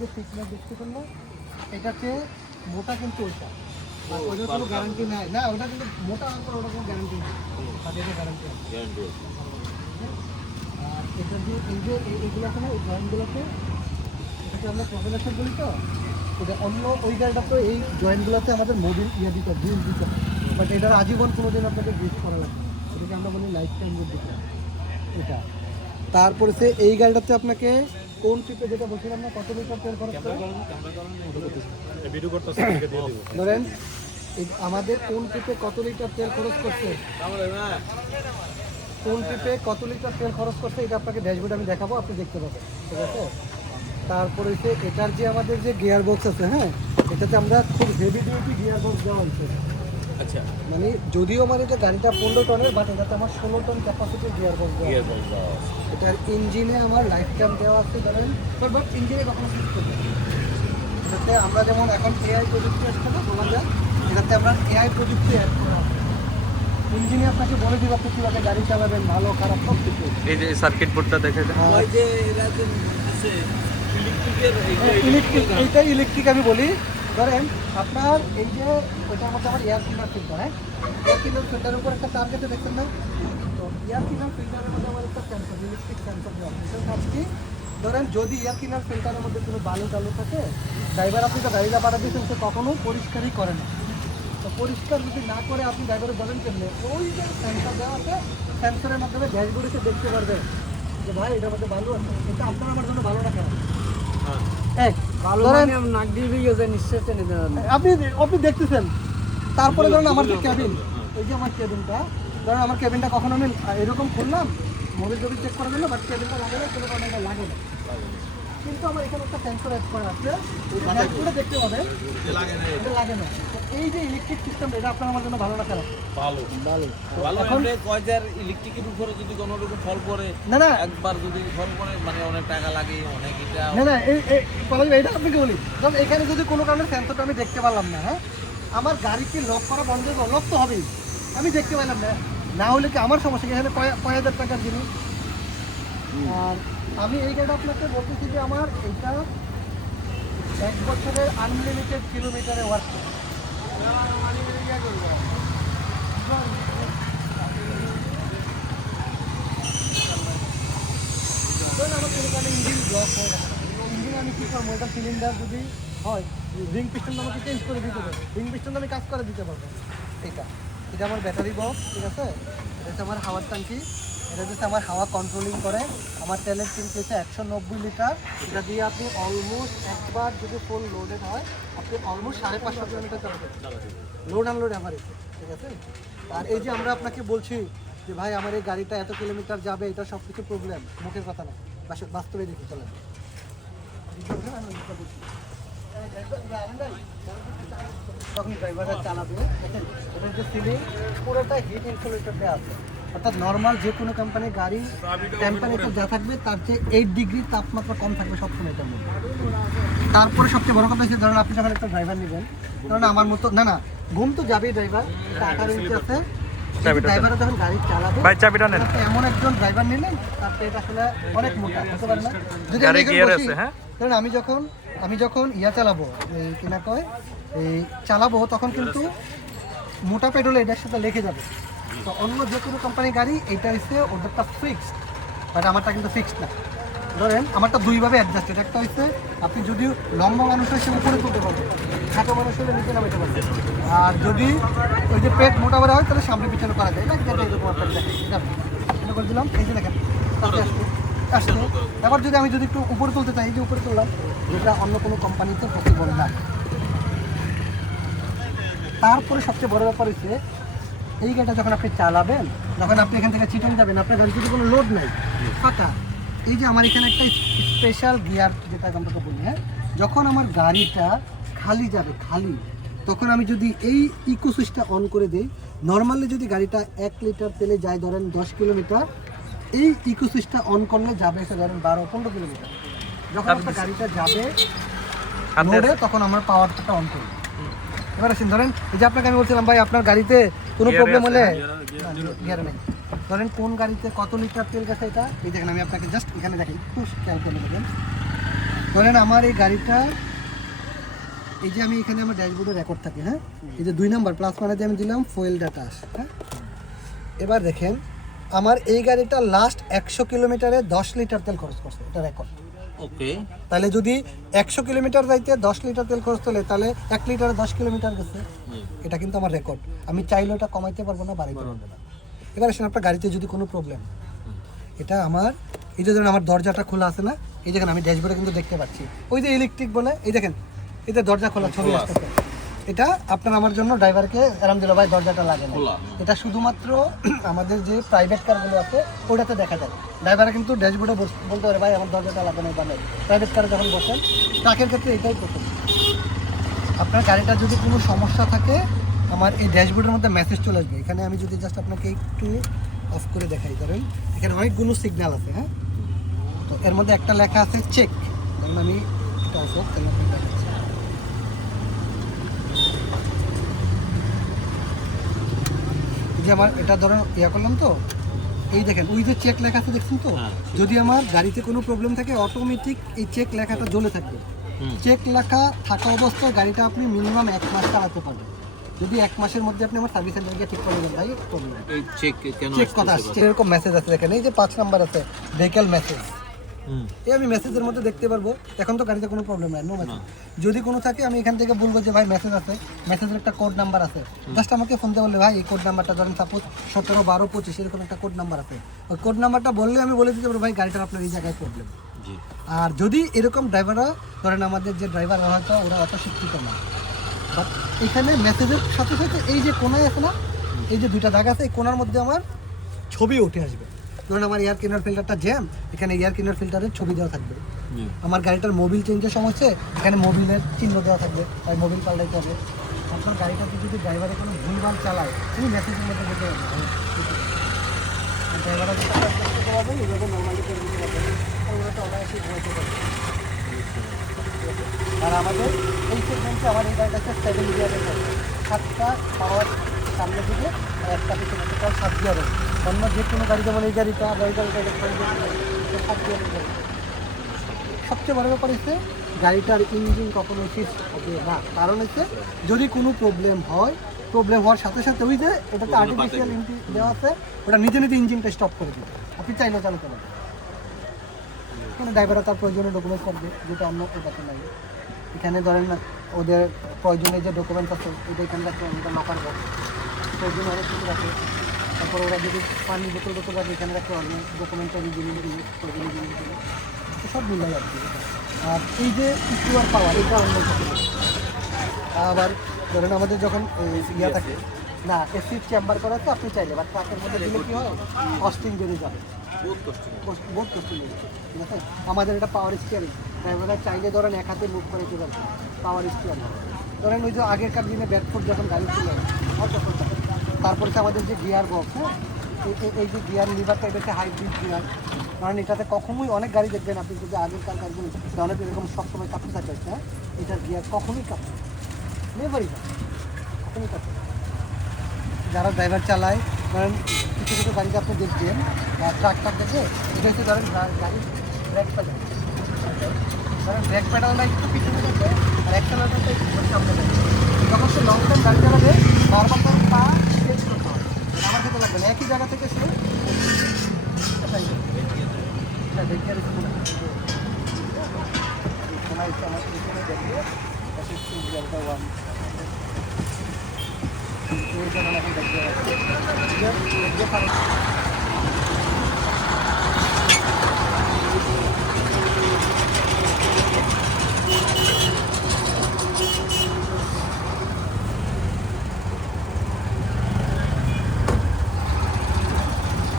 যে থিকনেস দেখতেছেন না, এটা চেয়ে মোটা কিন্তু ওইটা, আর ওইটার কোনো গ্যারান্টি নাই। না, ওটা কিন্তু মোটা হওয়ার পর ওটা কোনো গ্যারান্টি নেই, আর এটা গ্যারান্টি আছে। আর এটা দিয়ে এই যে এইগুলো আছে না, এই জয়েন্টগুলোতে এটাকে আমরা প্রফেলেশন বলি। তো এটা অন্য ওই গাড়িটা তো এই জয়েন্টগুলোতে আমাদের মোবিল দিতে গ্রিজ দিতে, বাট এটার আজীবন কোনো দিন আপনাকে গ্রিজ করা লাগবে, এটাকে আমরা বলি লাইফ টাইম গ্রিজ দিতে এটা। তারপরে সে এই গাড়িটাতে আপনাকে কোন ট্রিপে যেটা বলছিলাম না, কত লিটার তেল খরচ করে ধরেন আমাদের কোন ট্রিপে কত লিটার তেল খরচ করছে, কোন ট্রিপে কত লিটার তেল খরচ করছে, এটা আপনাকে ড্যাশবোর্ডে আমি দেখাবো, আপনি দেখতে পাবেন, ঠিক আছে। তারপরে হচ্ছে এটার যে আমাদের যে গিয়ার বক্স আছে, হ্যাঁ, এটাতে আমরা খুব হেভি ডিউটি গিয়ার বক্স দেওয়া হয়েছে। আচ্ছা, মানে যদিও আমার এটা গাড়িটা 15 টনের, বাট এটাতে আমার 16 টন ক্যাপাসিটির গিয়ার বক্স দেওয়া আছে। এটার ইঞ্জিনে আমার লাইফ টাইম দেওয়া আছে, ধরেন বাট ইঞ্জিনে কখনো ফিক্স করতে হবে। এটাতে আমরা যেমন এখন এআই প্রযুক্তি আসছে না, বলা যায় এটাতে আমরা এআই প্রযুক্তি অ্যাড করা আছে। ইঞ্জিনে আপনাকে বলে দিব আপনি কীভাবে গাড়ি চালাবেন, ভালো খারাপ সব কিছু। এই যে সার্কিট বোর্ডটা দেখে ইলেকট্রিক, এইটাই ইলেকট্রিক আমি বলি। ধরেন আপনার এই যে ওইটার মধ্যে আমার এয়ার ক্লিনার ফিল্টার, হ্যাঁ, এয়ার ক্লিনার ফিল্টারের উপর একটা তার কেটে দেখছেন না, তো এয়ার ক্লিনার ফিল্টারের মধ্যে আমার একটা সেন্সর, ইলেকট্রিক সেন্সর দেওয়া আছে। এটার কাজ কি, ধরেন যদি এয়ার ক্লিনার ফিল্টারের মধ্যে কোনো বালু টালু থাকে, ড্রাইভার আপনি তো গাড়িটা পাঠা দিয়েছেন, সে কখনো পরিষ্কারই করে না। তো পরিষ্কার যদি না করে আপনি ড্রাইভারে বলেন কেমনে, ওই যে সেন্সর দেওয়া আছে, সেন্সরের মাধ্যমে ড্যাশবোর্ডে সে দেখতে পারবে যে ভাই এটার মধ্যে বালু আছে, এটা আপনার আমার জন্য ভালো রাখা। আপনি দেখতেছেন, তারপরে ধরেন আমার যে ক্যাবিন, এই যে আমার ক্যাবিনটা, ধরেন আমার ক্যাবিনটা কখনো আমি এরকম খুললাম মোবাইল টোবিল চেক করার জন্য, বাট ক্যাবিনটা লাগে না, কোনো কারণে এটা লাগে না, কিন্তু আমার এখানে একটা সেন্সর অ্যাড করা আছে, পুরো দেখতে পাবেন এটা লাগে না। এই যে ইলেকট্রিক সিস্টেম, এটা আপনার আমার জন্য ভালো না খারাপ? ভালো ভালো। এখন কয়জার ইলেকট্রিকের উপরে যদি কোনো রকম ফল পড়ে, না না একবার যদি ফল পড়ে মানে অনেক টাকা লাগে, অনেক এটা না না এইটা আপনাকে বলি, কারণ এখানে যদি কোনো কারণে সেন্সরটা আমি দেখতে পারলাম না, হ্যাঁ, আমার গাড়ি কি লক করা বন্ধ হবে? লক তো হবেই, আমি দেখতে পারলাম না, না হলে কি আমার সমস্যা? এখানে কয় হাজার টাকার জিনিস। আর আমি এই গাড়িটা আপনাকে বলতেছি যে আমার এইটা 1 বছরের আনলিমিটেড কিলোমিটারে ওয়ার্ক করে। আমার কোনো কারণে ইঞ্জিন ব্লক হয়ে গেছে, ইঞ্জিন আমি কী করবো? এটা সিলিন্ডার যদি হয়, রিং পিস্টন আমাকে চেঞ্জ করে দিতে হবে, রিং পিস্টন আমি কাজ করে দিতে পারবো। এটা এটা আমার ব্যাটারি বক্স, ঠিক আছে, এটা হচ্ছে আমার হাওয়ার ট্যাঙ্কি, এটা হচ্ছে আমার হাওয়া কন্ট্রোলিং করে। আমার তেলের ট্যাঙ্কি হচ্ছে 190 লিটার, এটা দিয়ে আপনি অলমোস্ট একবার যদি ফুল লোডেড হয়, আপনি অলমোস্ট 550 কিলোমিটার চালাবেন, লোড আনলোড অ্যাভারেজ, ঠিক আছে। আর এই যে আমরা আপনাকে বলছি যে ভাই আমার এই গাড়িটা এত কিলোমিটার যাবে, এটা সব কিছু প্রবলেম, মুখের কথা না, বাস্তবে দেখে চলেন। তখন ড্রাইভাররা চালাবে, দেখেন এটার যে সিলিং পুরোটা হিট ইনসুলেটর দেওয়া আছে, অর্থাৎ নর্মাল যে কোনো কোম্পানির গাড়ি টেম্পারেচার যা থাকবে তার যে 8 ডিগ্রি তাপমাত্রা কম থাকবে সবসময় এটার মধ্যে। তারপরে সবচেয়ে বড় কথা হচ্ছে, ধরুন আপনি যখন একটা ড্রাইভার নেবেন, ধরুন আমার মতো না ঘুম তো যাবেই, ড্রাইভার 18 ইঞ্চি আছে, ড্রাইভার যখন গাড়ি চালাবে এমন একজন ড্রাইভার নিলেন, তার পেট আসলে অনেক মোটা হতে পারে না। যদি ধরেন আমি যখন চালাবো, এই কিনা কয় এই চালাবো, তখন কিন্তু মোটা পেট হলে এটার সাথে লেগে যাবে। তো অন্য যে কোনো কোম্পানির গাড়ি এইটা হচ্ছে ওদেরটা ফিক্সড, বাট আমারটা কিন্তু ফিক্সড না। ধরেন আমারটা দুইভাবে অ্যাডজাস্টেড, একটা হচ্ছে আপনি যদি লম্বা মানুষ হয় সে উপরে তুলতে পারবেন, ছোটো মানুষ হলে নিচে নামাতে পারবেন, আর যদি ওই যে পেট মোটা বড় হয় তাহলে সামনে পিছনে করা যায়, এটা করে দিলাম, এই যে দেখেন আসতে। এবার যদি আমি একটু উপরে তুলতে চাই, এই যে উপরে তুললাম, যেটা অন্য কোনো কোম্পানিতে পসিবল না। তারপরে সবচেয়ে বড় ব্যাপার হচ্ছে এই গাড়িটা যখন আপনি চালাবেন, যখন আপনি এখান থেকে চিটন যাবেন, আপনার গাড়ি যদি কোনো লোড নেই, ফাঁকা, এই যে আমার এখানে একটা স্পেশাল গিয়ার যেটা আমরা বলি, হ্যাঁ, যখন আমার গাড়িটা খালি যাবে, খালি, তখন আমি যদি এই ইকো সুইচটা অন করে দিই, নর্মালি যদি গাড়িটা 1 লিটার তেলে যায় ধরেন 10 কিলোমিটার, এই ইকো সুইচটা অন করলে যাবে এসে ধরেন 12-15 কিলোমিটার। যখন আপনার গাড়িটা যাবে লোডে, তখন আমার পাওয়ারটা অন করবে। এবার আসেন, ধরেন এই যে আপনাকে আমি বলছিলাম ভাই আপনার গাড়িতে কোনো প্রবলেম হলে, গিয়ার নেই, ধরেন কোন গাড়িতে কত লিটার তেল গেছে, এটা এই দেখেন, আমি আপনাকে জাস্ট এখানে দেখেন, একটু খেয়াল করে দেখেন, ধরেন আমার এই গাড়িটা, এই যে আমি এখানে আমার ড্যাশবোর্ডে রেকর্ড থাকে, হ্যাঁ, এই যে 2 নাম্বার প্লাস মানে আমি দিলাম ফুয়েল ডাটা, হ্যাঁ। এবার দেখেন আমার এই গাড়িটা লাস্ট 100 কিলোমিটারে 10 লিটার তেল খরচ করছে, এটা রেকর্ড। ওকে। তাহলে যদি 100 কিলোমিটার যাইতে 10 লিটার তেল খরচ হলে তাহলে 1 লিটারে 10 কিলোমিটার গেছে, এটা কিন্তু আমার রেকর্ড। আমি চাইলে ওটা কমাইতে পারবো না, বাড়াইতে পারবো না। এবার আসেন আপনার গাড়িতে যদি কোনো প্রবলেম, এটা আমার এই যে ধরুন আমার দরজাটা খোলা আছে না, এই দেখেন আমি ড্যাশবোর্ডে কিন্তু দেখতে পাচ্ছি ওই যে ইলেকট্রিক বলে, এই দেখেন এতে দরজা খোলা ছবি আসতেছে। এটা আপনার আমার জন্য ড্রাইভারকে আরাম দিল, ভাই দরজাটা লাগে না। এটা শুধুমাত্র আমাদের যে প্রাইভেট কারগুলো আছে ওটাতে দেখা যায়। ড্রাইভার কিন্তু ড্যাশবোর্ডে বলতে পারে ভাই আমার দরজাটা লাগে না, বা নেই। প্রাইভেট কারে যখন বসেন, ট্রাকের ক্ষেত্রে এটাই প্রথম। আপনার গাড়িটার যদি কোনো সমস্যা থাকে আমার এই ড্যাশবোর্ডের মধ্যে মেসেজ চলে আসবে। এখানে আমি যদি জাস্ট আপনাকে একটু অফ করে দেখাই, ধরেন এখানে অনেকগুলো সিগন্যাল আছে, হ্যাঁ। তো এর মধ্যে একটা লেখা আছে চেক, ধরুন আমি এটা অফ হোক তাহলে আপনি দেখাচ্ছি। যে আমার এটা ধরুন ইয়া করলাম, তো এই দেখেন ওই যে চেক লেখা আছে দেখছেন তো, যদি আমার গাড়িতে কোনো প্রবলেম থাকে অটোমেটিক এই চেক লেখাটা জ্বলে থাকবে। চেক লেখা থাকা অবস্থায় গাড়িটা আপনি মিনিমাম 1 মাস চালাতে পারবেন। যদি 1 মাসের মধ্যে আপনি আমার সার্ভিস সেন্টারে গিয়ে ঠিক করে দেন, ভাই প্রবলেম এই চেক কেন চেক কথা আসছে, এরকম মেসেজ আছে দেখেন, এই যে 5 নাম্বার আছে ভেহিকল মেসেজ। এই আমি মেসেজের মধ্যে দেখতে পারবো এখন তো গাড়িতে কোনো প্রবলেম নাই, নো মেসেজ। যদি কোনো থাকে আমি এখান থেকে বলবো যে ভাই মেসেজ আছে, মেসেজের একটা কোড নাম্বার আছে, জাস্ট আমাকে ফোন দিয়ে বললে ভাই এই কোড নাম্বারটা ধরেন সাপোজ 17 12 25 এরকম একটা কোড নাম্বার আছে, ওই কোড নাম্বারটা বললে আমি বলে দিতে পারবো ভাই গাড়িটার আপনার এই জায়গায় প্রবলেম। আর যদি এরকম ড্রাইভাররা ধরেন আমাদের যে ড্রাইভার হয়তো ওরা অত শিক্ষিত না, বাট এখানে মেসেজের সাথে সাথে এই যে কোনায় আছে না, এই যে 2টা দাগ আছে, এই কোনার মধ্যে আমার ছবি উঠে আসবে। ধরুন আমার এয়ার ক্লিনার ফিল্টারটা জ্যাম, এখানে এয়ার ক্লিনার ফিল্টারের ছবি দেওয়া থাকবে। আমার গাড়িটার মোবিল চেঞ্জের সমস্যা, এখানে মোবিলের চিহ্ন দেওয়া থাকবে, তাই মোবিল পাল্টাইতে হবে। আপনার গাড়িটাতে যদি ড্রাইভারে কোনো ভুলভাল চালায় তুমি মেসেজের মধ্যে দেখতে পাবেন, ড্রাইভাররা যেটা কাজ করতে পারবেন এইভাবে নর্মালি করে দিতে পারবেন, আর ওরা তো অনায়াসে ঘুমাইতে পারবে। আর আমাদের এই সেগমেন্টে আমার এই গাড়িটাতে 7 গিয়ারের আছে, 7টা পাওয়ার সামনে দিকে আর একটা পিছনে, টোটাল 7 গিয়ারের। অন্য যে কোনো গাড়ি যেমন এই গাড়িটা বা এই গাড়িটা 7 গিয়ারের গাড়ি। সবচেয়ে বড় ব্যাপার হচ্ছে গাড়িটার ইঞ্জিন কখনো ফিক্স হবে না, কারণ হচ্ছে যদি কোনো প্রবলেম হয়, প্রবলেম হওয়ার সাথে সাথে ওই যে এটাতে আর্টিফিশিয়াল ইঞ্জিন দেওয়া আছে, ওটা নিজে নিজে ইঞ্জিনটা স্টপ করে দেবে, আপনি চাইলে চালাতে পারবেন। এখানে ড্রাইভাররা তার প্রয়োজনীয় ডকুমেন্টস করবে, যেটা অন্য ওটাতে নাই। এখানে ধরেন না ওদের প্রয়োজনীয় যে ডকুমেন্টস আছে ওটা এখানে রাখতে ওটা লকার বক্স, প্রয়োজনীয় অনেক কিছু রাখে। তারপর ওরা যদি পানি বোতল রাখে এখানে রাখতে অনেক ডকুমেন্টারি জিনিসগুলো, প্রয়োজনীয় জিনিসগুলো সব মিলে যাচ্ছে। আর এই যে ইকুয়ার পাওয়ার, এটা অন্য কিছু। আবার ধরেন আমাদের যখন ইয়া থাকে না, এসির চেম্বার করা তো আপনি চাইলে, বা ট্রাকের মধ্যে দিলে কী হয়, কস্টিং বেড়ে যাবে, বহুত কস্টিং বেড়ে যাবে, ঠিক আছে। আমাদের এটা পাওয়ার স্টিয়ারিং, ড্রাইভাররা চাইলে ধরেন এক হাতে মুভ করে দিতে পারবে, পাওয়ার স্টিয়ারিং। ধরেন ওই যে আগেরকার দিনে ব্যাকফুট যখন গাড়ি ছিল তখন, তারপর হচ্ছে আমাদের যে গিয়ার বক্স, হ্যাঁ, এই যে গিয়ার লিভারটা এটা হচ্ছে হাইব্রিড গিয়ার। কারণ এটাতে কখনোই অনেক গাড়ি দেখবেন আপনি যদি আগেরকার গাড়িগুলো অনেক এরকম সবসময় কাঁপতে থাকে, হ্যাঁ, এটার গিয়ার কখনোই কাঁপে নেভারই না, কখনোই কাঁপে। যারা ড্রাইভার চালায়, ধরেন কিছু কিছু গাড়িতে আপনি দেখবেন বা ট্রাক দেখে এটা হচ্ছে ধরেন গাড়ির ব্রেক প্যাডাল, ধরেন ব্রেক প্যাডালটা একটু পিছনে দেখবে আর অ্যাক্সেলারেটরটা একটু সামনে দেখবে। যখন সে লং টাইম গাড়ি চালাবে নর্মাল গাড়ি পা চেঞ্জ করতে হবে, আমার ক্ষেত্রে লাগবে না, একই জায়গা থেকে সে দেখবে